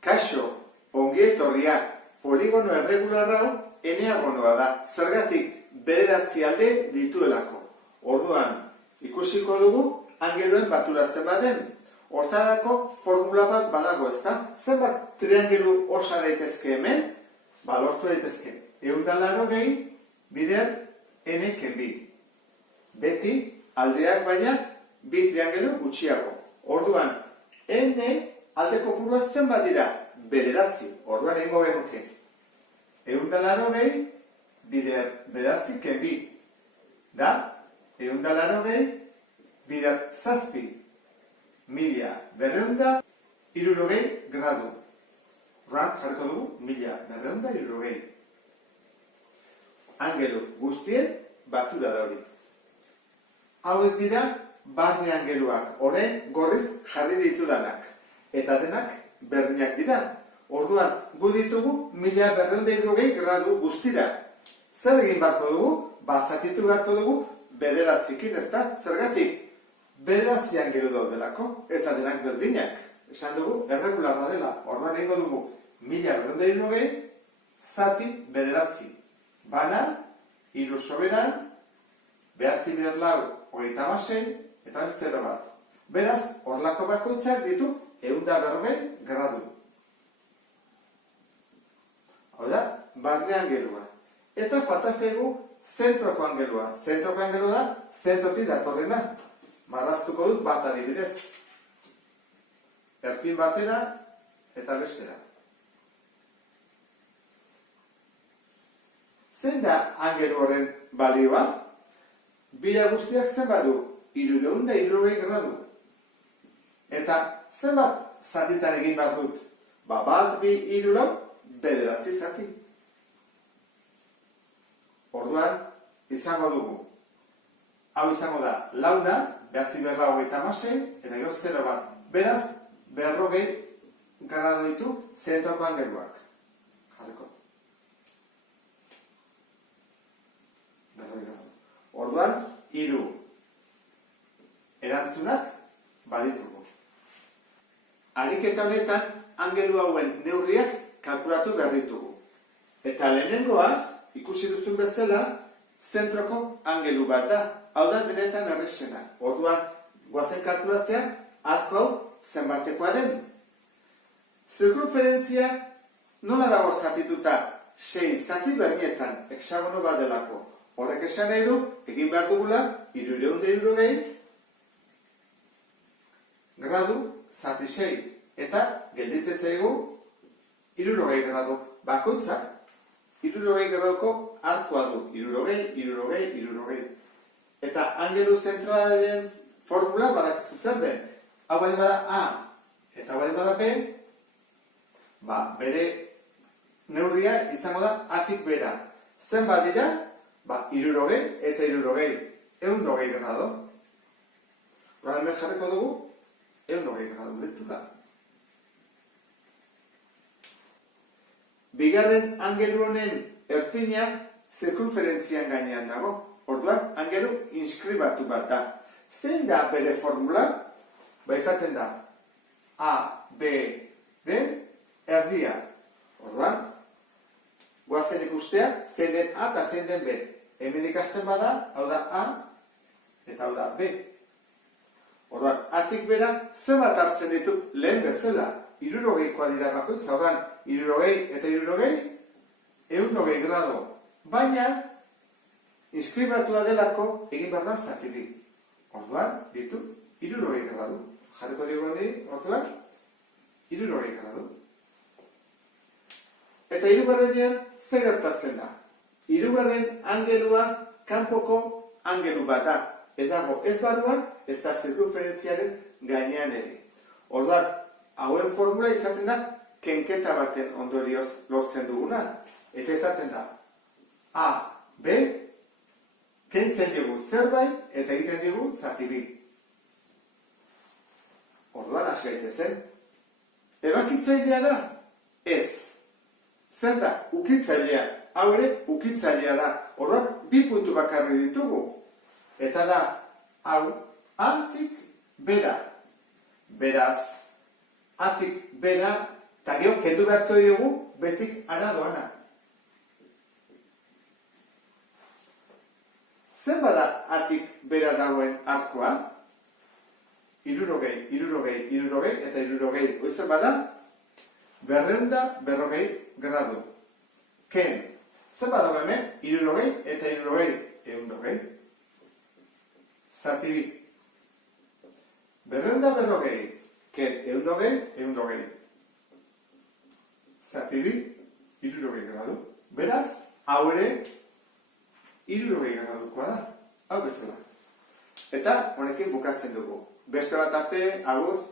Kaixo, ongi etorria, poligono erregular hau eneagonoa da, zergatik bederatzi alde dituelako. Orduan, ikusiko dugu angeluen batura zenbat den. Hortarako formula bat badago, ezta? Zenbat triangelu osa daitezke hemen? Lortu daitezke. 180 bider n-ken bi. Beti aldeak baina bi triangelu gutxiago. Orduan, n alde kopurua zenbat dira? Bederatzi. Orduan egingo genuke. 180 bider bederatzi ken bi. Da, 180 bider zazpi. Mila berreunda hirurogei gradu. Orduan jarriko dugu mila berreunda hirurogei. Angelu guztien batura da hori. Hauek dira barne angeluak, orain gorriz jarri ditudanak. Eta denak berdinak dira. Orduan gu ditugu mila berreunda hirurogei gradu guztira. Zer egin beharko dugu? Zatitu beharko dugu bederatzikin, ezta? Zergatik? Bederatzi angelu daudelako, eta denak berdinak. Esan dugu, erregularra dela. Orduan egingo dugu, mila berreunda hirurogei, zati bederatzi. Bana, hiru soberan, behatzi bider lau, 36, eta 0 bat. Beraz, horlako bakoitzak ditu, 140 gradu. Hau da, barne angelua. Eta falta zaigu zentroko angelua. Zentroko angelua da, zentrotik datorrena. Marraztuko dut bat adibidez. Erpin batera eta bestera. Zein da angelu horren balioa? Bira guztiak zenbat du? 360 gradu. Eta zenbat zatitan egin behar dut? Bat, bi, hiru, lau, bederatzi zati. Orduan, izango dugu. Hau izango da launa, behatzi berra 36, eta gero 0 bat. Beraz, 40 gradu ditu zentroko angeluak. Jarriko. Orduan, 3 erantzunak baditugu. Ariketa honetan, angelu hauen neurriak kalkulatu behar ditugu. Eta lehenengoa, ikusi duzun bezala, zentroko angelu bat da. Hau da denetan errexena. Orduan, goazen kalkulatzea, arko hau zenbatekoa den. Zirkunferentzia nola dago zatituta? 6 zati bernietan, hexagono bat delako. Horrek esan nahi du, egin behar dugula, 360 gradu zati 6. Eta gelditzen zaigu 60 gradu bakoitzak. 60 graduko arkoa du. 60. Eta angelu zentralaren formula badakizu zer den. Hau badi bada A eta hau badi bada B, bere neurria izango da atik bera. Zenbat dira? 60 eta 60. 120 gradu. Hemen jarriko dugu 120 gradu ditu da. Bigarren angelu honen erpina zirkunferentzian gainean dago. Orduan, angelu inskribatu bat da. Zein da bere formula? Izaten da A, B, den erdia. Orduan, goazen ikustea, zein den A eta zein den B. Hemen ikasten bada, hau da A eta hau da B. Orduan, atik bera, zenbat hartzen ditu lehen bezala. 60koa dira bakoitza, orduan, 60 eta 60, 120 gradu. Baina, inskribatua delako egin behar da zati bi. Orduan, ditu, 60 gradu. Jarriko dugu hori, orduan, 60 gradu. Eta hirugarrenean, zer gertatzen da? Hirugarren angelua kanpoko angelu bat da. Ez dago ez barruan, ez da zirkunferentziaren gainean ere. Orduan, hauen formula izaten da, kenketa baten ondorioz lortzen duguna. Eta izaten da, A, B, kentzen dugu zerbait eta egiten dugu zati bi. Orduan hasi gaitezen. Ebakitzailea da? Ez. Zer da? Ukitzailea. Hau ere, ukitzailea da. Orduan, bi puntu bakarri ditugu. Eta da, hau, atik bera. Beraz, atik bera Eta gero, kendu beharko diogu, betik ara doana. Zen bada atik bera dagoen arkoa? 60, 60, 60 eta 60. Oizen bada, 240 gradu. Ken, zen bada hemen, 60 eta 60, 120. Zati bi. 240, ken 120, 120. Zati bi, 60 gradu. Beraz, hau ere, 60 gradukoa da. Hau bezala. Eta honekin bukatzen dugu. Beste bat arte, agur.